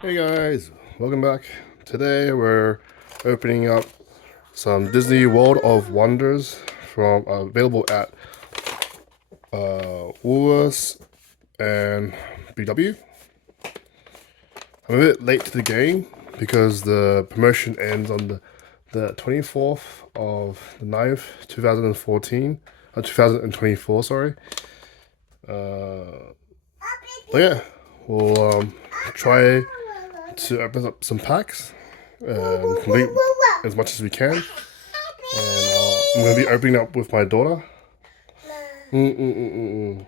Hey guys, welcome back. Today we're opening up some Disney World of Wonders from available at Woolworths and BW. I'm a bit late to the game because the promotion ends on the 24th of the 9th, 2014, 2024, sorry. But yeah, we'll try to open up some packs and complete as much as we can. And I'm going to be opening up with my daughter. And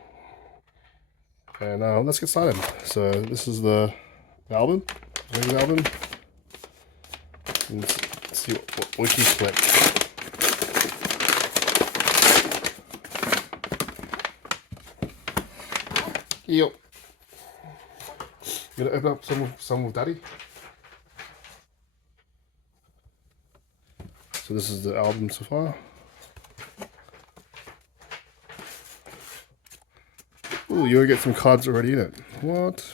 let's get started. So this is the album, the album. Let's see what we can collect. Yep. You gonna open up some with Daddy? So this is the album so far. Ooh, you already get some cards already in it. What?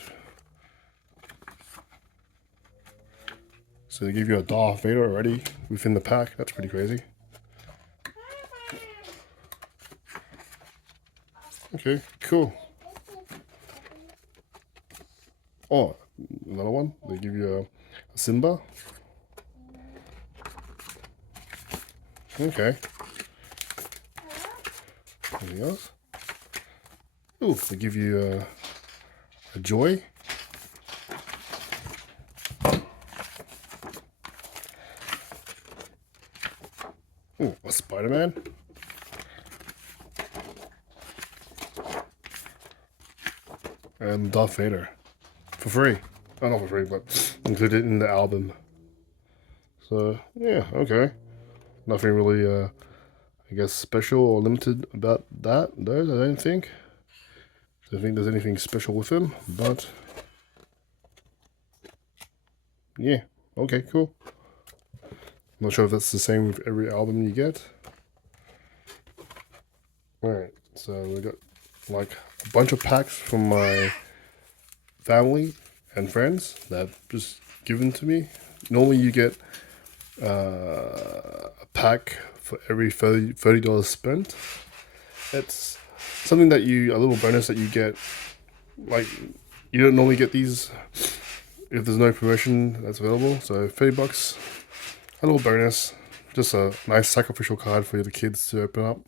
So they give you a Darth Vader already within the pack. That's pretty crazy. Okay, cool. Oh, another one. They give you a Simba. Okay. Anything else? Ooh, they give you a Joy. Ooh, a Spider-Man. And Darth Vader. For free. Oh, not for free, but included in the album. So, yeah, okay. Nothing really, I guess, special or limited about those, I don't think. Don't think there's anything special with them, but yeah, okay, cool. Not sure if that's the same with every album you get. Alright, so we got like a bunch of packs from my family and friends that just given to me. Normally you get a pack for every $30 spent. It's something that a little bonus that you get. Like, you don't normally get these if there's no promotion that's available. So $30, a little bonus, just a nice sacrificial card for the kids to open up.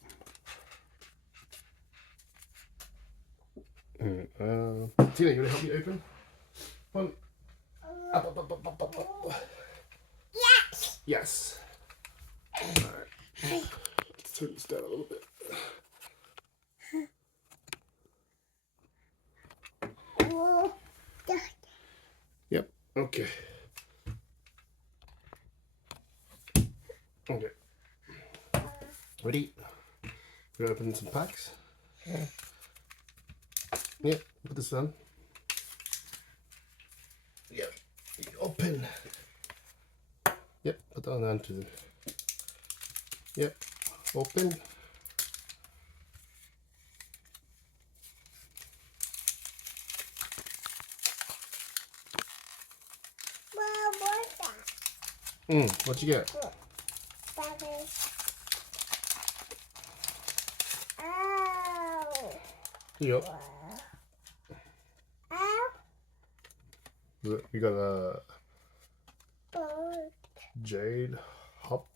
Tina, you wanna help me open? One. Up. Yes. Yes. Alright. Let's turn this down a little bit. Yep. Okay. Okay. Ready? We're opening some packs. Yep. Put this on. Yep. Open. Yep. Put that on to the. Yep. Open. What you get? Yep. We got a Jade, Hop,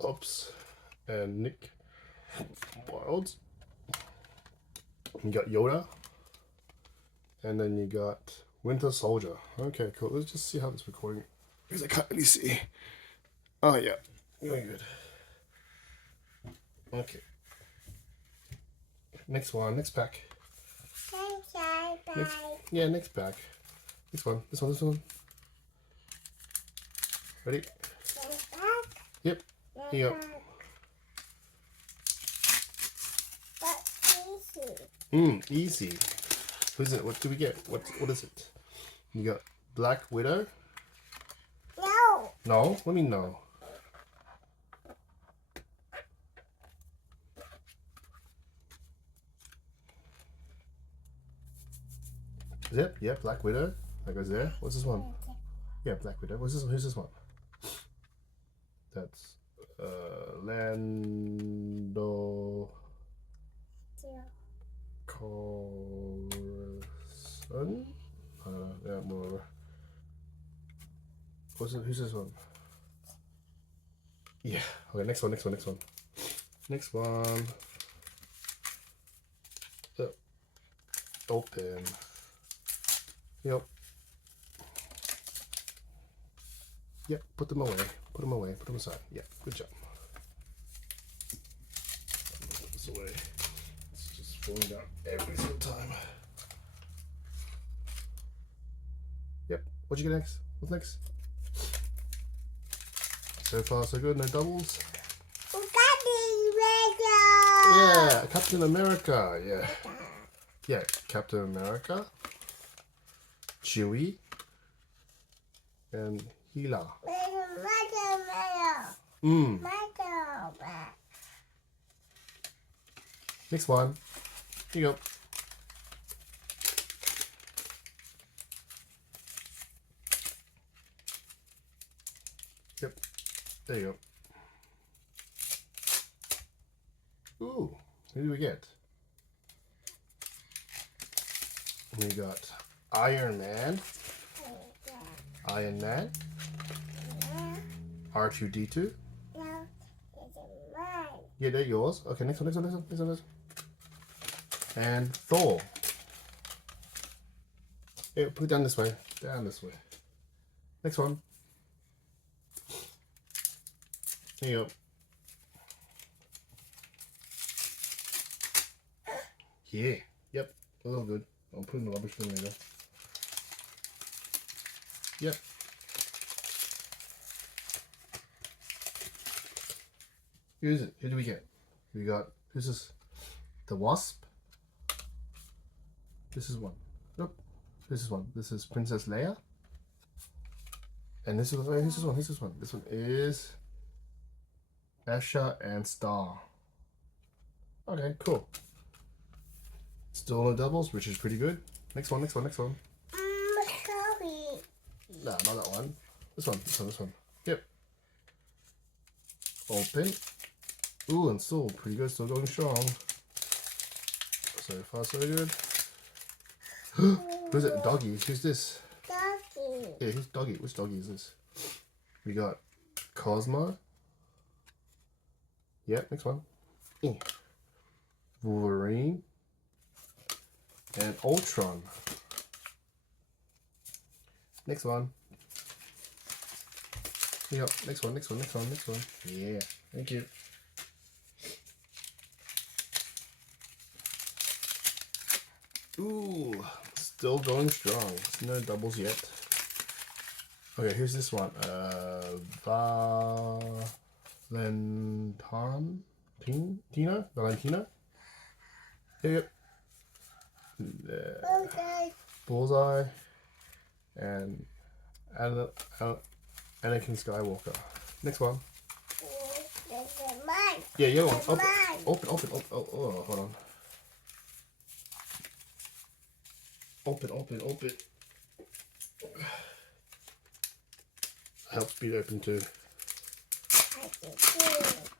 Ops, and Nick Wilds. You got Yoda, and then you got Winter Soldier. Okay, cool. Let's just see how this recording, because I can't really see. Oh yeah, going good. Okay. Next one, next pack. Next pack. This one, this one. Ready? Yep. Yep. Easy. Who's it? What do we get? What is it? You got Black Widow? No. No? What do you mean no? Is it? Yeah, Black Widow. That goes there. What's this one? Yeah, Black Widow. What's this? Who's this one? That's Lando Calrissian. I don't know. Yeah, whatever. What's it? Who's this one? Yeah. Okay. Next one. Next one. Next one. Next one. Open. Yep. Yep. Put them away. Put them away. Put them aside. Yeah. Good job. Put this away. It's just falling down every single time. Yep. What'd you get next? What's next? So far, so good. No doubles. Yeah, Captain America. Yeah. Yeah, Captain America. Chewie. And Hila. Next one. Here you go. Yep. There you go. Ooh, who do we get? We got Iron Man. Iron Man. R2D2. Yeah, they're yours. Okay, next one, next one, next one, next one, next one. And Thor. Yeah, put it down this way. Down this way. Next one. Here you go. Yeah. Yep. A little good. I'm putting the rubbish bin later. Yep. Who is it? Who do we get? We got, who's this? The Wasp. This is one. Nope. This is one. This is Princess Leia. And this is, who's this one? Who's this one? This one is Asha and Star. Okay, cool. Still no doubles, which is pretty good. Next one, next one, next one. Sorry. No, not that one. This one, this one, this one. Yep. Open. Ooh, and still pretty good, still going strong. So far, so good. Who's it? Doggy. Who's this? Doggy. Yeah, who's Doggy? Which Doggy is this? We got Cosmo. Yep, next one. Wolverine. And Ultron. Next one. Yep, next one, next one, next one, next one. Yeah, thank you. Ooh, still going strong. No doubles yet. Okay, here's this one. Valentino? Yep. Okay. Bullseye. And Anakin Skywalker. Next one. Mine. Yeah, you one. Open, Mine. open. Oh, hold on. Open. Help speed open too.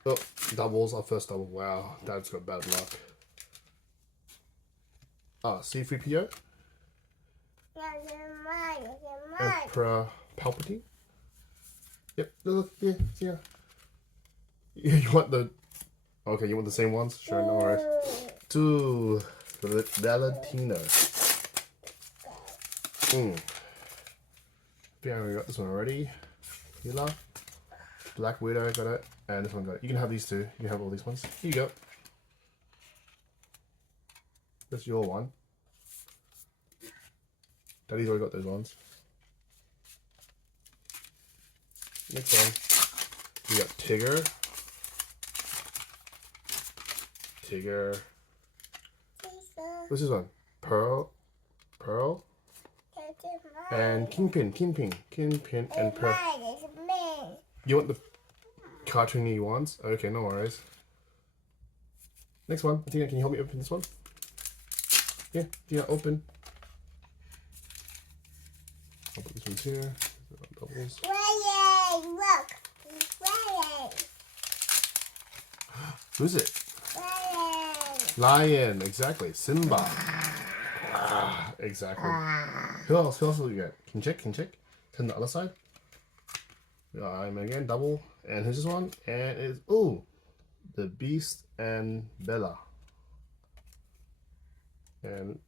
Oh, doubles. Our first double. Wow, Dad's got bad luck. C-3PO. Emperor Palpatine. Yep. Look. Yeah. Yeah. You want the? Okay, you want the same ones? Sure, no worries. To Valentino. Yeah, we got this one already. Hila. Black Widow got it, and this one got it. You can have these two. You can have all these ones. Here you go. That's your one. Daddy's already got those ones. Next one. We got Tigger. What's this one? Pearl. And Kingpin and Pearl. You want the cartoony ones? Okay, no worries. Next one. Tina, can you help me open this one? Yeah, Tina, open. I'll put these ones here. Doubles. Ryan, look. Ryan. Who's it? Ryan. Lion, exactly. Simba. Exactly. Who else? Who else will you get? Can you check? Can you check? Turn the other side. I'm again double. And who's this one? And it's the Beast and Bella. And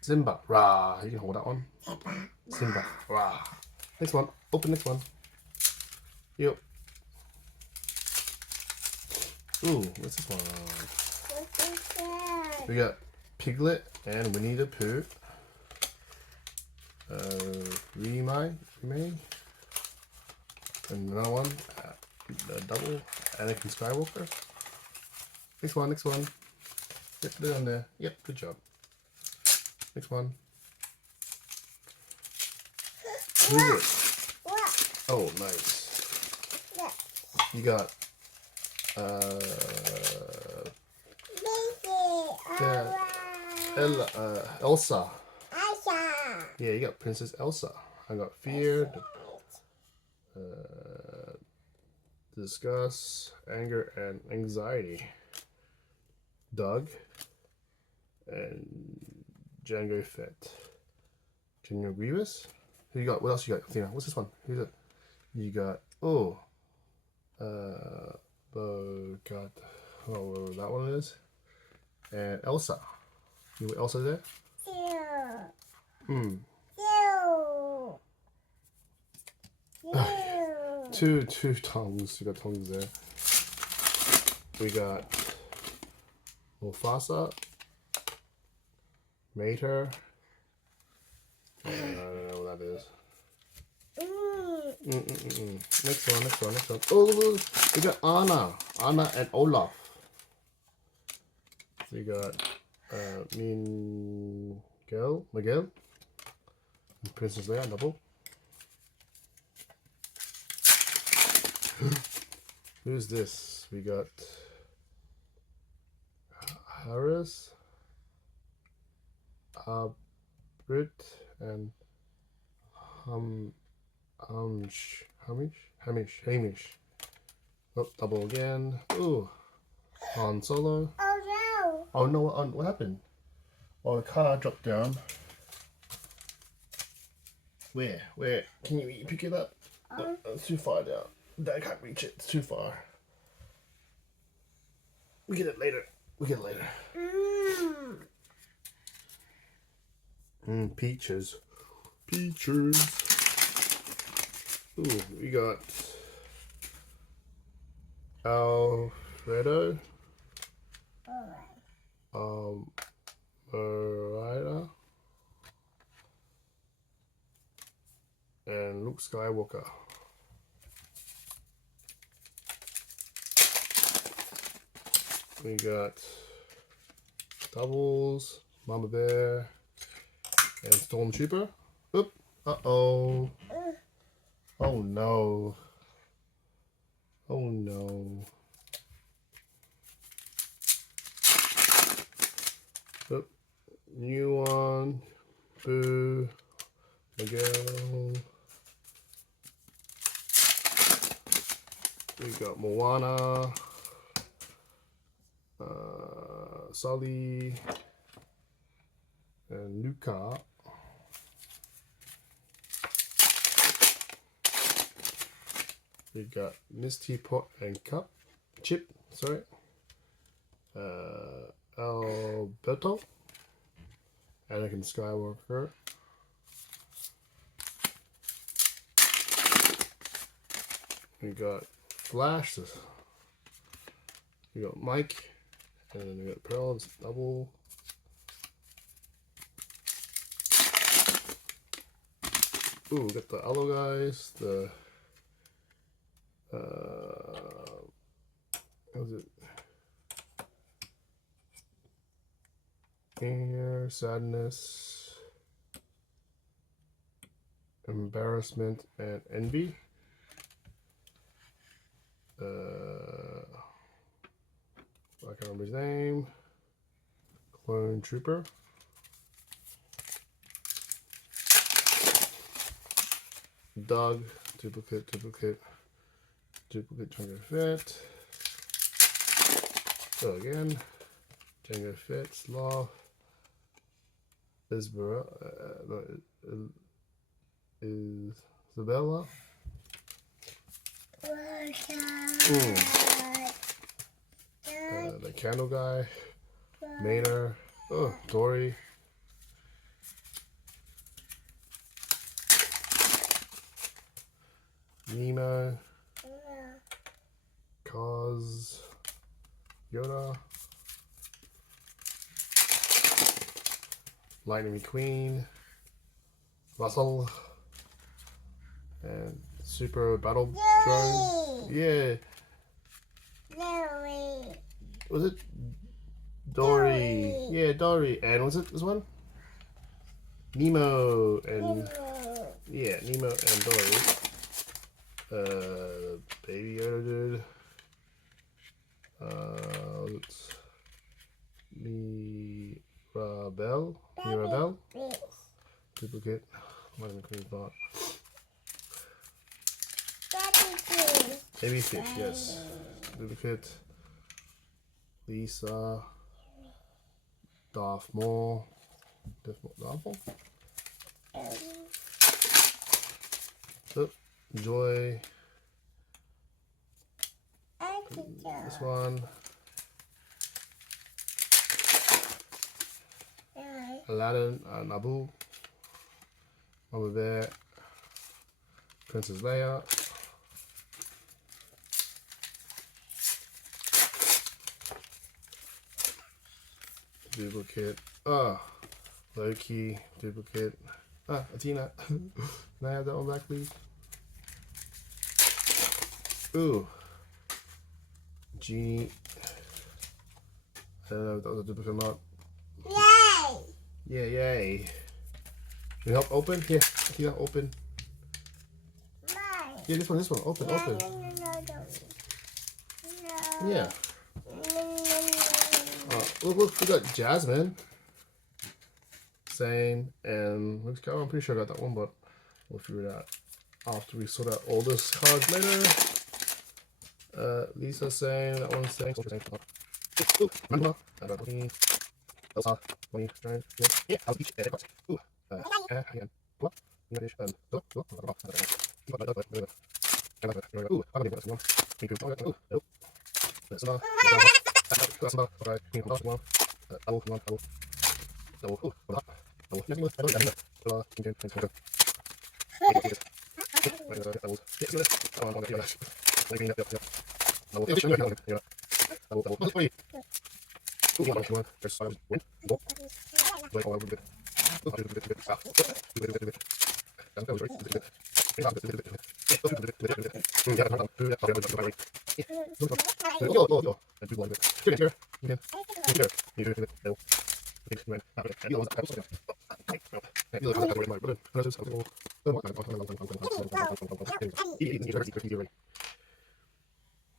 Simba. Rah. You can hold that one. Simba. Rah. Next one. Open next one. Yep. Ooh, what's this one? What's this? We got Piglet and Winnie the Pooh. Remai. And another one. The double. Anakin Skywalker. Next one. Yep, put it on there. Yep, good job. Next one. Who's it? What? Oh, nice. Look. You got Baby. Elsa. Asha. Yeah, you got Princess Elsa. I got Fear, Disgust, Anger, and Anxiety. Doug and Django Fett. General Grievous. Who you got? What else you got, Athena? What's this one? Who's it? You got God, whatever that one is, and Elsa. You know what Elsa there? Two. Two tongues. You got tongues there. We got Mufasa, Mater. I don't know what that is. Next one. Oh, we got Anna and Olaf. So you got Miguel, and Princess Leia double. Who's this? We got Harris, Brit, and Hamish. Oh, double again. Ooh, Han Solo. Oh no. Oh no! What happened? Oh, the car dropped down. Where? Can you pick it up? No, it's too far down. I can't reach it. It's too far. We get it later. Peaches. Ooh, we got Alfredo. Marida. And Luke Skywalker. We got doubles, Mama Bear, and Stormtrooper. Oop. Uh-oh. Oh no. Oop. New one. Boo. Miguel. We got Moana. Sully. And Luca. We got Miss Teapot and Chip, sorry. Alberto. Anakin Skywalker. We got Flash. We got Mike. And then we got Pearl, double. Ooh, we got the other guys. The what was it? Anger, sadness, embarrassment, and envy. I can't remember his name. Clone Trooper. Doug, duplicate, Jango Fett. So again, Jango Fett, Sloth, Isabella, Isabella. The candle guy, Maynard, oh, Dory, Nemo, Cause, Yoda, Lightning McQueen, Russell, and Super Battle Drone. Yeah. Was it Dory? Yeah, Dory. And was it this one? Nemo and yeah, Nemo and Dory. Baby Yoda dude. It's Mirabelle. Duplicate. What am I not? Baby fish, yes. Duplicate. Lisa. Darth Maul. Oh, Joy. This one. Aladdin, Naboo. Mama Bear. Princess Leia. Duplicate. Loki. Duplicate. Athena. Can I have that one back, please? Ooh. Genie. I don't know if that was a duplicate or not. Yay! Yay. Can you help open? Here, can you help open? Yeah, this one, open. Yeah. Look, we got Jasmine. Same, and looks I'm pretty sure I got that one, but we'll figure it out after we sort out all this cards later. Lisa saying that one's saying. Elsa, money, yeah, I'll teach it. Ooh, again. What? English, ooh, I'm gonna this one. Ooh, nope. That's enough. That's enough. Okay, one. Double, double. Ooh, double.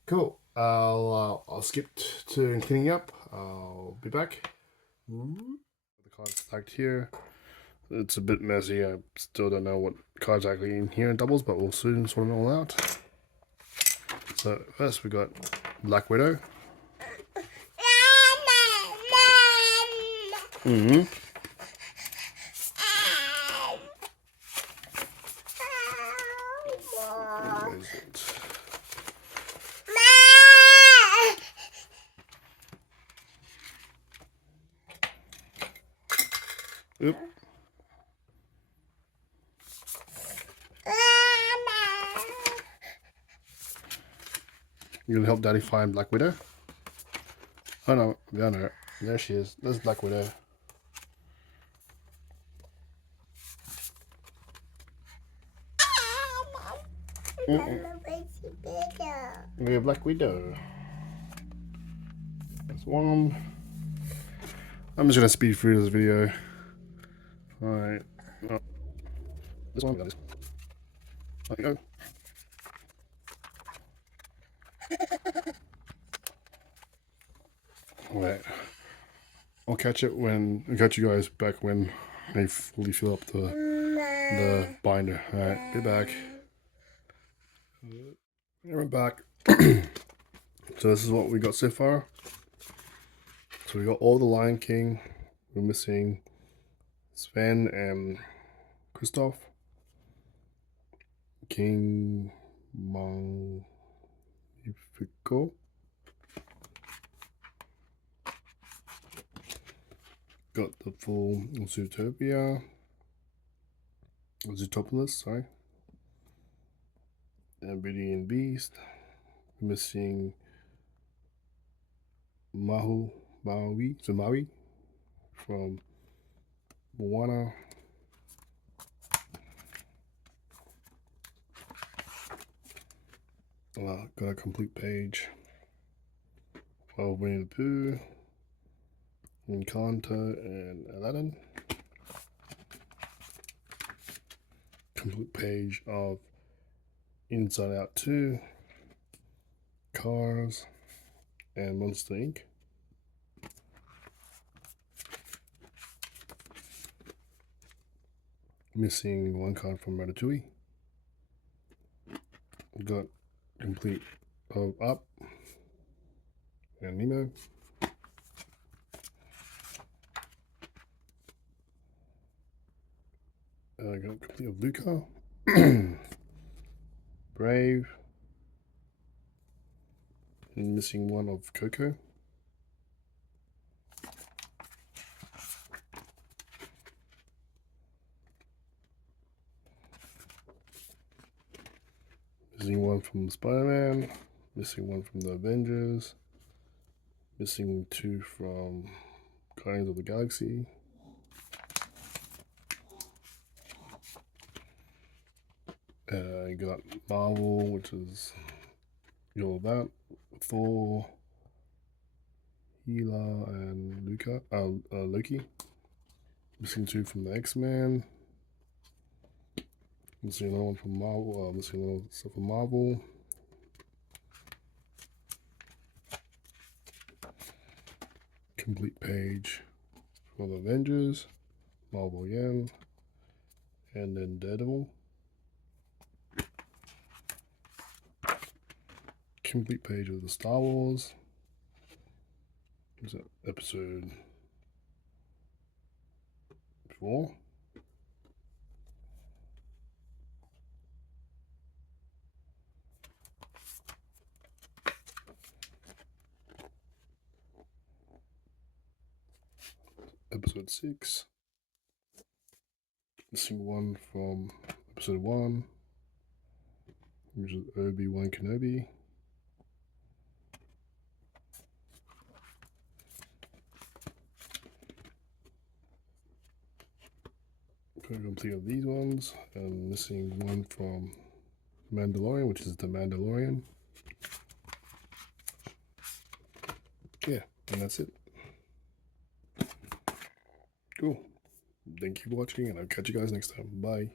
Cool. I'll skip to cleaning up. I'll be back. The cards stacked here. It's a bit messy. I still don't know what cards are actually in here in doubles, but we'll soon sort it all out. So first we got Black Widow. Mm-hmm. Where is it? Oop. You gonna help Daddy find Black Widow? Oh no, found her. There she is. There's Black Widow. We have Black Widow. That's one. I'm just gonna speed through this video. Alright. Oh. This one, we got this. There you go. Alright. I'll catch you guys back when I fully fill up the the binder. Alright, be back. And we're back. So this is what we got so far. So we got all the Lion King. We're missing Sven and Kristoff. King Magnifico. Got the full Zootopia. Zootopolis, sorry. And Beauty and Beast. Missing Maui from Moana. Got a complete page of Winnie the Pooh, Encanto, and Aladdin. Complete page of Inside Out 2, Cars, and Monster Inc. Missing one card from Ratatouille. Got complete of Up and Nemo. I got complete of Luca. Brave. And missing one of Coco. Missing one from Spider-Man. Missing one from the Avengers. Missing two from Guardians of the Galaxy. You got Marvel, which is all of that. Thor, Hela, and Loki. Missing two from the X-Men. Missing another one from Marvel. Missing another stuff from Marvel. Complete page for the Avengers, Marvel again, and then Daredevil. Complete page of the Star Wars. Is that episode 4? Episode 6. Missing one from episode 1, which is Obi-Wan Kenobi. Complete of these ones, and missing one from Mandalorian, which is the Mandalorian. Yeah, and that's it. Cool. Thank you for watching, and I'll catch you guys next time. Bye.